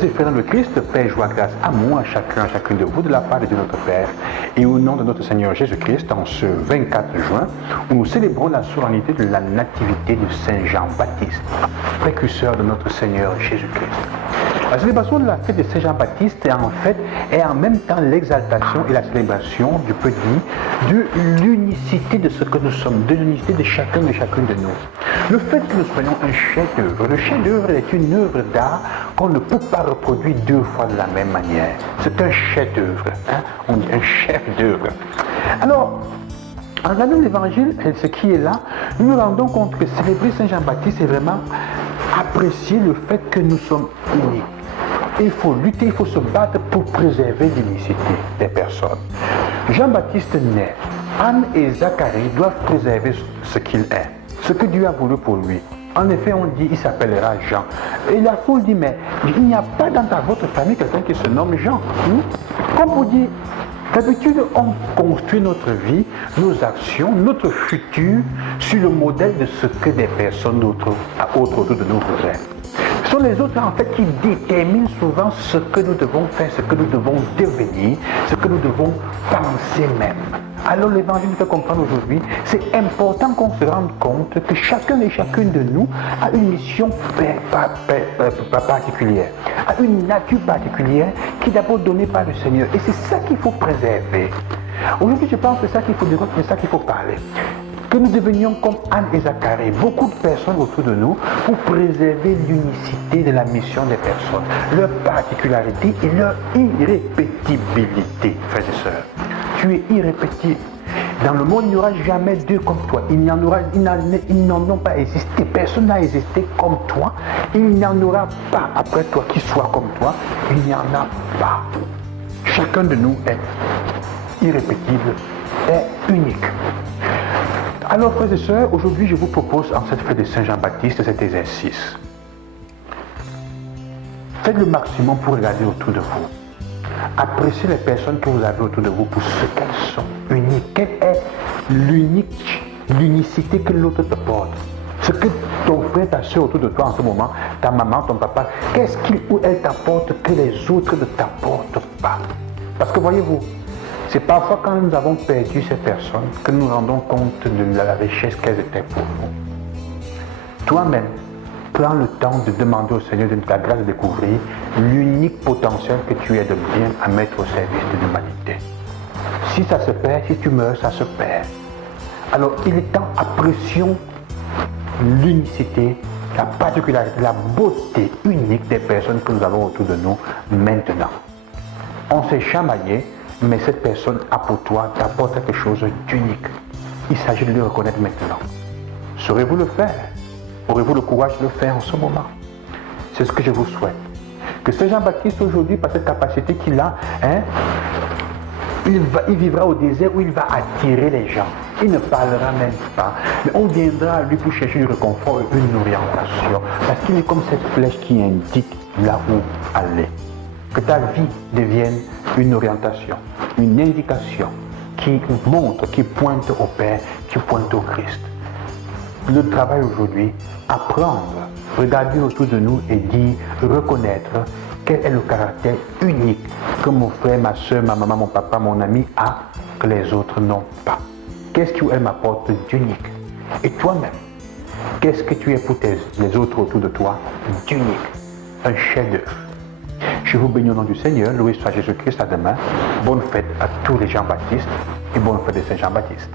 Frères et frères dans le Christ, paix, joie, grâce, amour à chacune de vous de la part de Dieu notre Père et au nom de notre Seigneur Jésus-Christ en ce 24 juin où nous célébrons la solennité de la nativité de Saint Jean-Baptiste, précurseur de notre Seigneur Jésus-Christ. La célébration de la fête de Saint Jean-Baptiste est en même temps l'exaltation et la célébration, je peux dire, de l'unicité de ce que nous sommes, de l'unicité de chacune de nous. Le fait que nous soyons un chef-d'œuvre, le chef-d'œuvre est une œuvre d'art qu'on ne peut pas reproduire deux fois de la même manière. C'est un chef-d'œuvre, on dit un chef-d'œuvre. Alors, en regardant l'évangile et ce qui est là, nous nous rendons compte que célébrer Saint Jean-Baptiste, c'est vraiment apprécier le fait que nous sommes uniques. Il faut lutter, il faut se battre pour préserver l'unicité des personnes. Jean-Baptiste naît. Anne et Zacharie doivent préserver ce qu'il est, ce que Dieu a voulu pour lui. En effet, on dit il s'appellera Jean. Et la foule dit, mais il n'y a pas dans votre famille quelqu'un qui se nomme Jean. Comme vous dites, d'habitude, on construit notre vie, nos actions, notre futur sur le modèle de ce que des personnes autres autour de nous voudraient. Ce sont les autres en fait qui déterminent souvent ce que nous devons faire, ce que nous devons devenir, ce que nous devons penser même. Alors l'évangile nous fait comprendre aujourd'hui, c'est important qu'on se rende compte que chacun et chacune de nous a une mission particulière, a une nature particulière qui est d'abord donnée par le Seigneur. Et c'est ça qu'il faut préserver. Aujourd'hui, je pense que c'est ça qu'il faut dire, c'est ça qu'il faut parler. Que nous devenions comme Anne et Zacharie, beaucoup de personnes autour de nous, pour préserver l'unicité de la mission des personnes, leur particularité et leur irrépétibilité, frères et sœurs. Tu es irrépétible. Dans le monde, il n'y aura jamais deux comme toi. Ils n'en ont pas existé. Personne n'a existé comme toi. Il n'y en aura pas après toi qui soit comme toi. Il n'y en a pas. Chacun de nous est irrépétible, est unique. Alors, frères et sœurs, aujourd'hui, je vous propose en cette fête de Saint Jean-Baptiste cet exercice. Faites le maximum pour regarder autour de vous. Appréciez les personnes que vous avez autour de vous pour ce qu'elles sont uniques. Quelle est l'unicité que l'autre te porte? Ce que ton frère, ta soeur autour de toi en ce moment, ta maman, ton papa, qu'est-ce qu'il ou elle t'apporte que les autres ne t'apportent pas? Parce que voyez-vous, c'est parfois quand nous avons perdu ces personnes que nous nous rendons compte de la richesse qu'elles étaient pour nous. Toi-même, prends le temps de demander au Seigneur de ta grâce de découvrir l'unique potentiel que tu es de bien à mettre au service de l'humanité. Si ça se perd, si tu meurs, ça se perd. Alors il est temps, apprécions l'unicité, la particularité, la beauté unique des personnes que nous avons autour de nous maintenant. On s'est chamaillé, mais cette personne a pour toi, t'apporte quelque chose d'unique. Il s'agit de le reconnaître maintenant. Saurez-vous le faire? Aurez-vous le courage de le faire en ce moment? C'est ce que je vous souhaite. Que Saint Jean-Baptiste aujourd'hui, par cette capacité qu'il a, il vivra au désert où il va attirer les gens. Il ne parlera même pas. Mais on viendra à lui pour chercher du réconfort et une orientation. Parce qu'il est comme cette flèche qui indique là où aller. Que ta vie devienne une orientation, une indication qui montre, qui pointe au Père, qui pointe au Christ. Le travail aujourd'hui, apprendre, regarder autour de nous et dire, reconnaître quel est le caractère unique que mon frère, ma soeur, ma maman, mon papa, mon ami a, que les autres n'ont pas. Qu'est-ce qu'elle m'apporte d'unique? Et toi-même, qu'est-ce que tu es pour les autres autour de toi d'unique? Un chef-d'œuvre. Je vous bénis au nom du Seigneur, loué soit Jésus-Christ, à demain. Bonne fête à tous les Jean-Baptistes et bonne fête de Saint Jean-Baptiste.